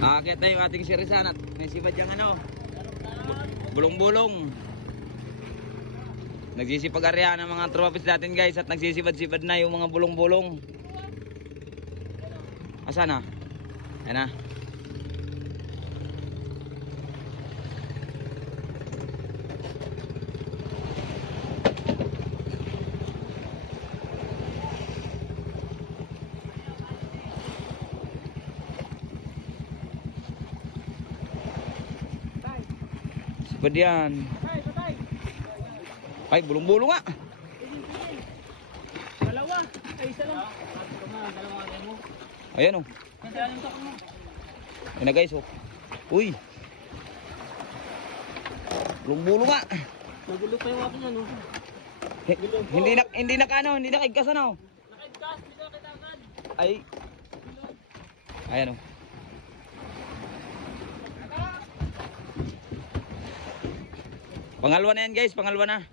Akit na yung ating sirisan at may sipad yung ano, bulong-bulong. Nagsisipag-arya ng mga trophies natin guys at nagsisipad-sipad na yung mga bulong-bulong. Asa na? Ayan na. Sipad yan. Ay, bulong-bulong nga. Dalawa. Ay, isa lang. Dalawa mo. Ayan o. Ayan na guys o. Uy. Bulong-bulong nga. Nagulo pa yung akin ano. Hindi na kano, hindi na kaigkas ano. Nakaigkas, hindi na kailangan. Ay. Ayan o. Pangalawa na yan guys, pangalawa na.